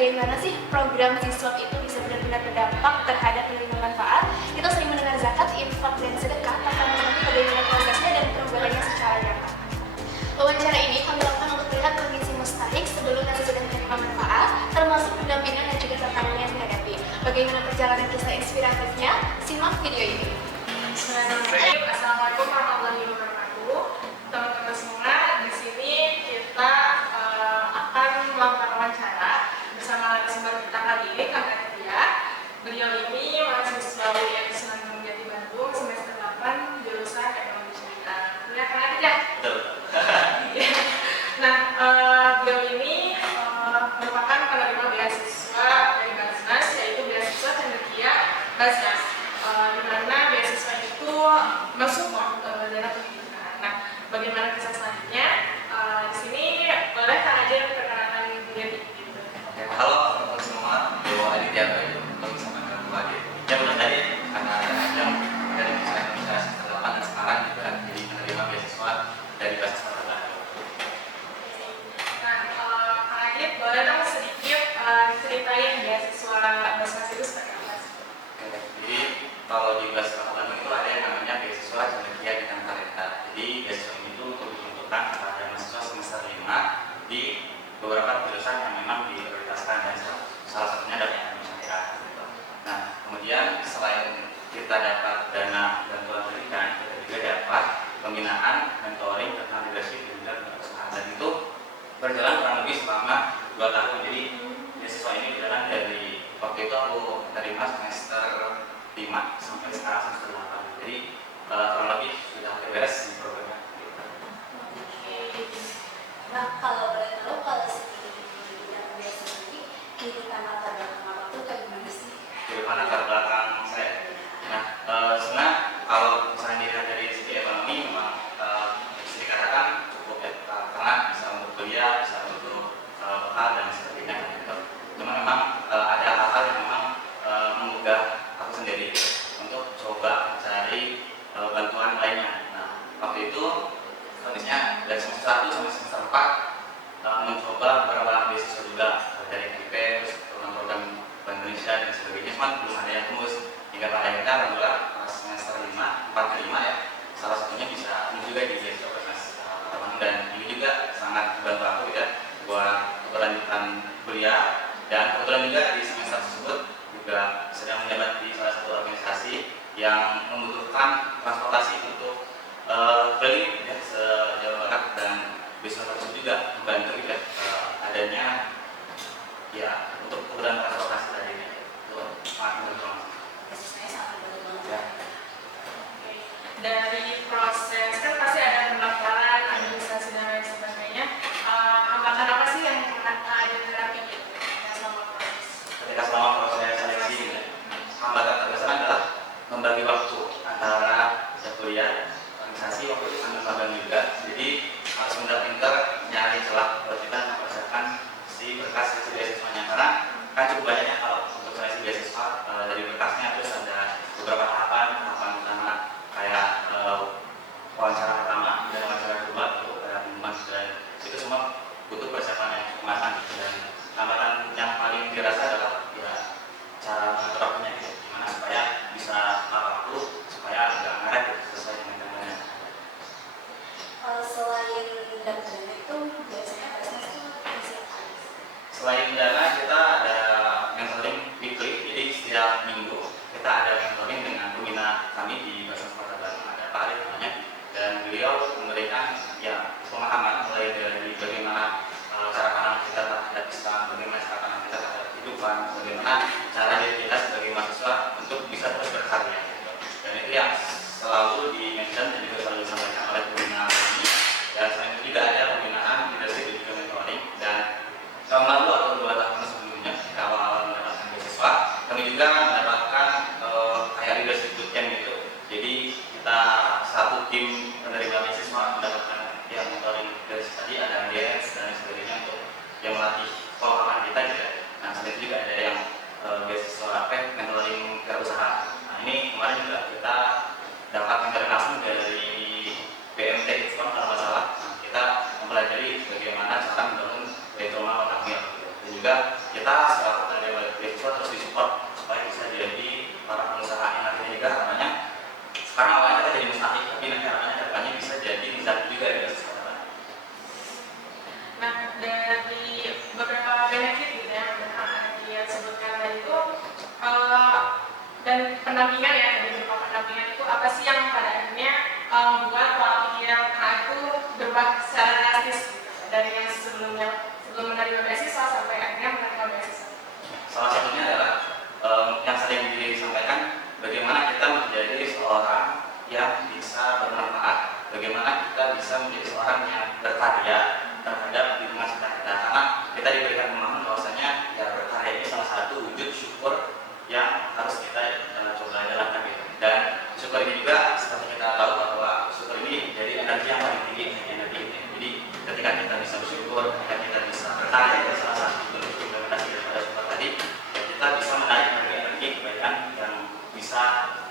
bagaimana sih program siswap itu bisa benar-benar berdampak terhadap penerima manfaat. Kita sering mendengar zakat, infak, dan sedekah, tapi bagaimana prosesnya dan perubahannya secara nyata. Wawancara ini kami lakukan untuk melihat kondisi mustahik sebelum dan sesudah menerima manfaat, termasuk pendampingan dan juga tantangan yang dihadapi. Bagaimana perjalanan kisah inspiratifnya? Simak video ini. Assalamualaikum warahmatullahi wabarakatuh. Teman-teman semua, di sini kita akan melakukan wawancara bersama narasumber kita kali ini, Kak Nadia. Beliau ini mahasiswa UIN Sunan Jati Bandung semester 8 jurusan Ekonomi Syariah. Ya, Kak Nadia? Betul. Nah, beliau ini merupakan penerima beasiswa dari Basnas, yaitu beasiswa cendekia Basnas, di mana beasiswa itu mensupport dana pendidikan. Nah, bagaimana kisah selanjutnya? Di sini boleh Kak Nadia perkenalkan diri. Oke, halo teman-teman semua. Dewa Aditya Bayu, bersama dengan Bu Adit. Ya benar tadi karena ada ajang dari Indonesia semester 8 dan sekarang juga jadi penerima beasiswa dari Basnas Kota Bandung. Nah, Kak Adit boleh dong sedikit ceritain beasiswa Basnas itu seperti apa sih? Oke, jadi kalau di Basnas Kota Bandung itu ada yang namanya beasiswa cendekia bidang talenta. Jadi beasiswa itu diperuntukkan kepada mahasiswa semester 5 di beberapa jurusan yang memang diprioritaskan dan salah satunya adalah ekonomi syariah. Nah, kemudian selain kita dapat dana bantuan pendidikan, kita juga dapat pembinaan, mentoring tentang leadership dan juga kewirausahaan. Dan itu berjalan kurang lebih selama 2 tahun. Jadi beasiswa ini berjalan dari waktu itu aku terima semester 5 sampai sekarang semester 8. Jadi kurang lebih sudah beres di programnya. Nah, kalau boleh tahu, kalau segi bidang beasiswa ini kehidupan latar belakang apa tuh kayak gimana sih? Kehidupan latar belakang saya. Nah, sebenarnya kalau misalnya dilihat dari segi ekonomi memang bisa dikatakan cukup ya, karena bisa untuk kuliah, bisa untuk bekal dan sebagainya gitu. Cuma memang ada hal-hal yang memang menggugah aku sendiri untuk coba mencari bantuan lainnya. Nah, waktu itu kondisinya dari semester 1 sampai semester 4 mencoba beberapa beasiswa juga dari KIP, program-program Bank Indonesia dan sebagainya, cuman belum ada yang tembus hingga pada akhirnya alhamdulillah pas semester 5, 4 ke 5 ya, salah satunya bisa juga di beasiswa Basnas dan ini juga sangat membantu aku ya buat keberlanjutan kuliah. Dan kebetulan juga di semester tersebut juga sedang menjabat di salah satu organisasi yang membutuhkan transportasi untuk keliling ya, se-Jawa Barat, dan beasiswa tersebut juga membantu ya adanya ya untuk kebutuhan transportasi tadi ini. Itu sangat membantu. Beasiswanya sangat membantu banget. Ya. Dari proses kan pasti ada pendaftaran, administrasi dan lain sebagainya. Hambatan apa sih yang pernah ada terapin gitu selama proses? Ketika selama proses seleksi ya, hambatan terbesar adalah membagi waktu antara kuliah, organisasi, waktu itu sambil magang juga. Jadi harus pintar-pintar nyari celah buat kita mempersiapkan si berkas seleksi beasiswanya, karena kan cukup banyaknya kalau untuk seleksi beasiswa dari berkasnya, terus ada beberapa tahapan pertama kayak wawancara pertama dan wawancara kedua itu kayak pengumuman, dan itu semua butuh persiapan yang cukup matang. Dan hambatan yang paling dirasa adalah ya cara mengatur waktunya gitu, gimana supaya bisa tepat waktu, supaya nggak ngaret gitu, sesuai dengan temannya. Selain dapat dana itu biasanya Basnas tuh ngisi apa? Selain dana, kita ada mentoring weekly, jadi setiap minggu kita ada mentoring dengan pembina kami di Basnas Kota Bandung, ada Pak Arif namanya, dan beliau memberikan ya pemahaman mulai dari bagaimana cara pandang kita terhadap Islam, bagaimana cara pandang kita terhadap kehidupan, bagaimana cara diri kita sebagai mahasiswa untuk bisa terus berkarya gitu. Dan itu yang selalu di-mention dan juga selalu disampaikan oleh pembina kami. Dan selain itu juga ada pembinaan leadership dan juga mentoring. Dan tahun lalu atau 2 tahun sebelumnya, ketika awal-awal mendapatkan beasiswa, kami juga mendapatkan kayak leadership bootcamp gitu. Jadi kita satu tim penerima beasiswa mendapatkan yang mentoring leadership tadi, ada dance dan sebagainya untuk yang melatih pemahaman kita juga. Nah, selain itu juga ada yang beasiswa mentoring kewirausahaan. Nah, ini kemarin juga kita dapat mentoring langsung dari BMT itu kalau nggak salah. Nah, kita mempelajari bagaimana cara membangun Baitul Mal Wakaf, dan juga kita selaku penerima beasiswa terus disupport supaya bisa jadi para pengusaha yang nantinya juga harapannya sekarang awalnya kita jadi mustahik, tapi nanti harapannya kedepannya bisa jadi mizaki juga di beasiswa. Nah, dari beberapa benefit gitu ya yang dia sebutkan tadi itu dan pendampingan ya, dari beberapa pendampingan itu apa sih yang pada akhirnya membuat pola pikir anak itu berubah secara drastis gitu, dari yang sebelum menerima beasiswa sampai akhirnya menerima beasiswa. Salah satunya adalah yang sering disampaikan bagaimana kita menjadi seorang yang bisa bermanfaat, bagaimana kita bisa menjadi seorang yang berkarya terhadap lingkungan sekitar kita, karena kita diberikan pemahaman bahwasanya ya berkarya ini salah satu wujud syukur yang harus kita coba jalankan gitu. Dan syukur ini juga seperti kita tahu bahwa syukur ini jadi energi yang paling tinggi, energi ini. Jadi ketika kita bisa bersyukur, ketika kita bisa berkarya, itu salah satu bentuk implementasi daripada syukur tadi, ya kita bisa menarik energi kebaikan yang bisa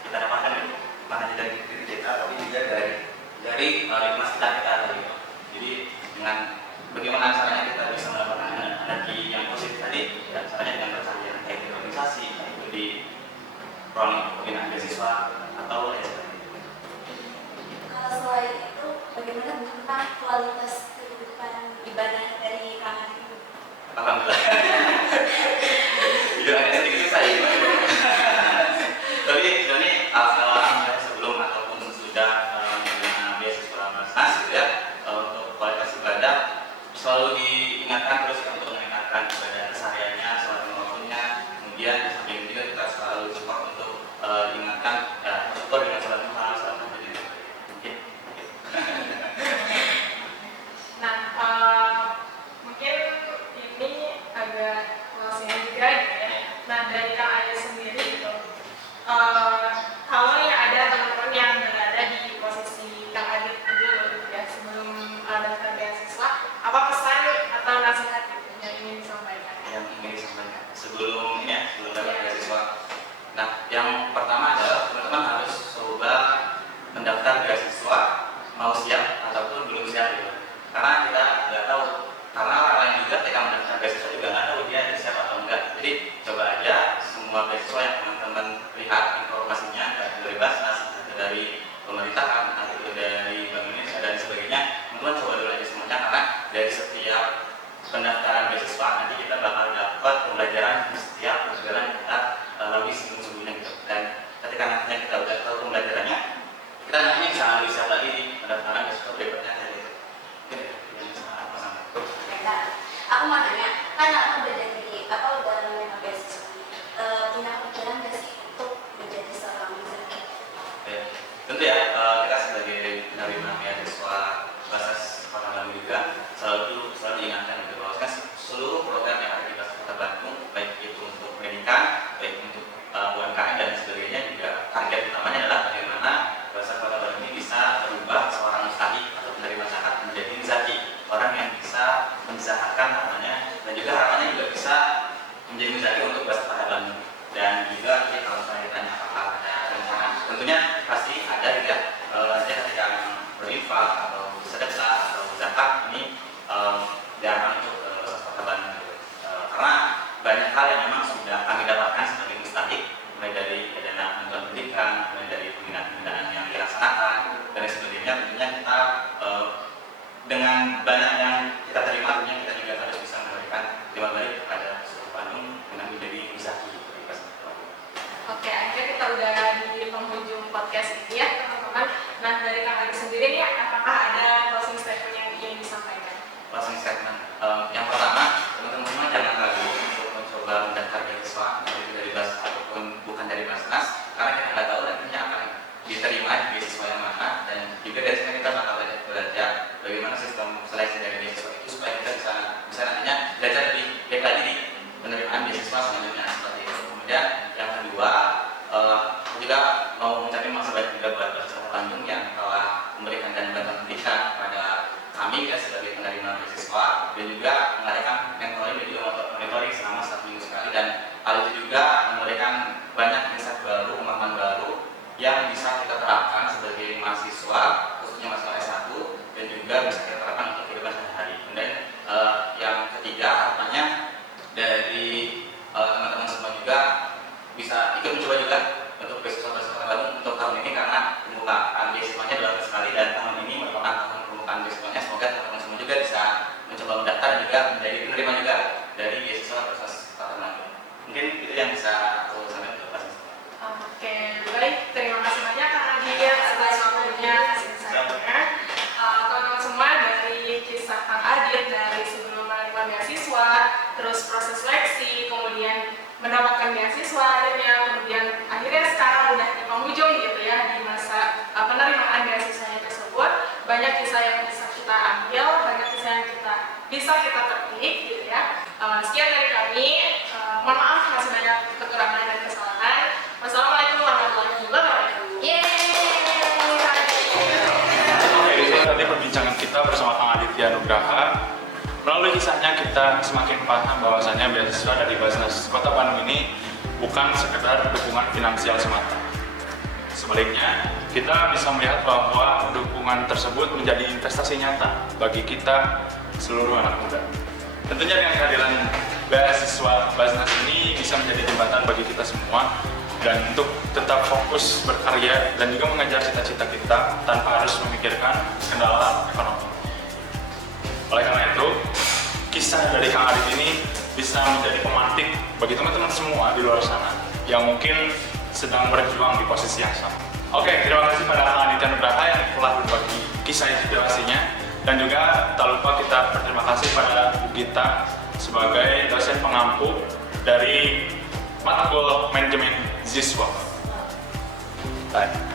kita dapatkan gitu. Bukan hanya dari diri kita, tapi juga dari lingkungan sekitar kita tadi. Jadi dengan bagaimana caranya kita bisa mendapatkan energi yang positif tadi, dan caranya dengan berkarya kayak di organisasi, itu di pembinaan beasiswa atau lain sebagainya. Kalau selain itu, bagaimana tentang kualitas kehidupan ibadah dari kalangan itu? Alhamdulillah. Iya, agak sedikit susah ya. Tapi sebenarnya alhamdulillah sebelum ataupun sudah menerima beasiswa Basnas gitu ya, untuk kualitas ibadah selalu diingatkan terus ya, untuk meningkatkan ibadah kesehariannya, sholat lima waktunya. Kemudian di samping itu juga kita selalu support untuk diingatkan ya syukur dengan sholat lima, sholat tahajud itu. Mungkin. Nah, mungkin ini agak closing juga gitu ya. Nah, dari Kang Ayah sendiri gitu, kalau nih ada teman-teman yang berada di posisi Kang Adit dulu gitu ya, sebelum daftar beasiswa, apa pesan atau nasihat gitu yang ingin disampaikan? Yang ingin disampaikan sebelum ini ya, sebelum dapat beasiswa. Nah, yang pertama adalah teman-teman harus coba mendaftar beasiswa, mau siap ataupun belum siap gitu. Karena kita nggak tahu, karena orang lain juga ketika mendaftar beasiswa juga nggak tahu dia siap atau enggak. Jadi coba aja semua beasiswa yang teman-teman lihat informasinya dari Basnas, dari pemerintahan, atau dari Bank Indonesia dan sebagainya, teman-teman coba dulu aja semuanya, karena dari setiap pendaftaran beasiswa nanti kita bakal dapat pembelajaran di setiap pembelajaran yang kita lalui sebelum-sebelumnya gitu. Dan ketika nantinya kita udah tahu pembelajarannya, kita nantinya bisa analisa lagi di pendaftaran beasiswa berikutnya kayak gitu. Oke, yang bisa apa sama? Nah, aku mau nanya, kan aku udah jadi udah menerima beasiswa, punya pikiran nggak sih untuk menjadi seorang muzaki? Oke, tentu ya kita sebagai penerima beasiswa Basnas Kota Bandung juga selalu diingatkan gitu bahwa seluruh program yang ada di Basnas Kota Bandung, baik itu untuk pendidikan, baik untuk UMKM dan sebagainya, juga target utamanya adalah bagaimana Basnas Kota Bandung ini bisa berubah seorang mustahik atau penerima zakat menjadi muzaki, orang yang bisa menzahatkan namanya, dan juga harapannya juga bisa menjadi muzaki untuk Basnas Kota Bandung. Dan juga ya, kalau saya ditanya apakah ada rencana, tentunya pasti ada gitu ya. Nanti ketika berinfak atau sedekah atau zakat ini diarahkan untuk Basnas Kota Bandung gitu. Karena banyak hal yang memang sudah kami dapatkan sebagai mustahik, mulai dari dana bantuan pendidikan, mulai dari pembinaan yang dilaksanakan dan sebagainya. Tentunya kita dengan banyak yang kita terima, tentunya kita juga harus bisa memberikan timbal balik kepada seluruh Bandung dengan menjadi muzaki gitu di Basnas Kota Bandung. Oke, akhirnya kita udah di penghujung podcast ini ya teman-teman. Nah, dari Kang Adit sendiri nih, apakah ada closing statement yang ingin disampaikan? Closing statement. Yang pertama, teman-teman jangan ragu untuk mencoba mendaftar beasiswa dari Basnas ataupun bukan dari Basnas, karena kita nggak tahu nantinya akan diterima di beasiswa yang mana, dan juga dari sana kita bakal belajar bagaimana sistem seleksi dari beasiswa itu supaya kita bisa nantinya belajar lebih baik lagi di penerimaan beasiswa selanjutnya seperti itu. Kemudian yang kedua, aku juga mau mengucapkan makasih banyak juga buat Basnas Kota Bandung yang telah memberikan dana bantuan pendidikan kepada kami ya sebagai penerima beasiswa, dan juga mengadakan mentoring dan juga monitoring selama 1 minggu sekali, dan hal itu juga memberikan banyak insight baru, pemahaman baru yang bisa kita terapkan sebagai mahasiswa, khususnya mahasiswa S1, dan juga bisa kita terapkan untuk kehidupan sehari-hari. Kemudian yang ketiga, harapannya dari Sekian dari kami. Mohon maaf masih banyak kekurangan dan kesalahan. Wassalamualaikum warahmatullahi wabarakatuh. Oke, itu tadi perbincangan kita bersama Kang Aditya Nugraha. Melalui kisahnya kita semakin paham bahwasanya beasiswa dari Basnas Kota Bandung ini bukan sekedar dukungan finansial semata. Sebaliknya, kita bisa melihat bahwa dukungan tersebut menjadi investasi nyata bagi kita seluruh anak muda. Tentunya dengan kehadiran beasiswa Basnas ini bisa menjadi jembatan bagi kita semua dan untuk tetap fokus berkarya dan juga mengejar cita-cita kita tanpa harus memikirkan kendala ekonomi. Oleh karena itu, kisah dari Kang Adit ini bisa menjadi pemantik bagi teman-teman semua di luar sana yang mungkin sedang berjuang di posisi yang sama. Oke, terima kasih pada Kang Aditya Nugraha yang telah berbagi kisah inspirasinya. Dan juga tak lupa kita berterima kasih pada Bu Gita sebagai dosen pengampu dari matkul manajemen siswa. Baik.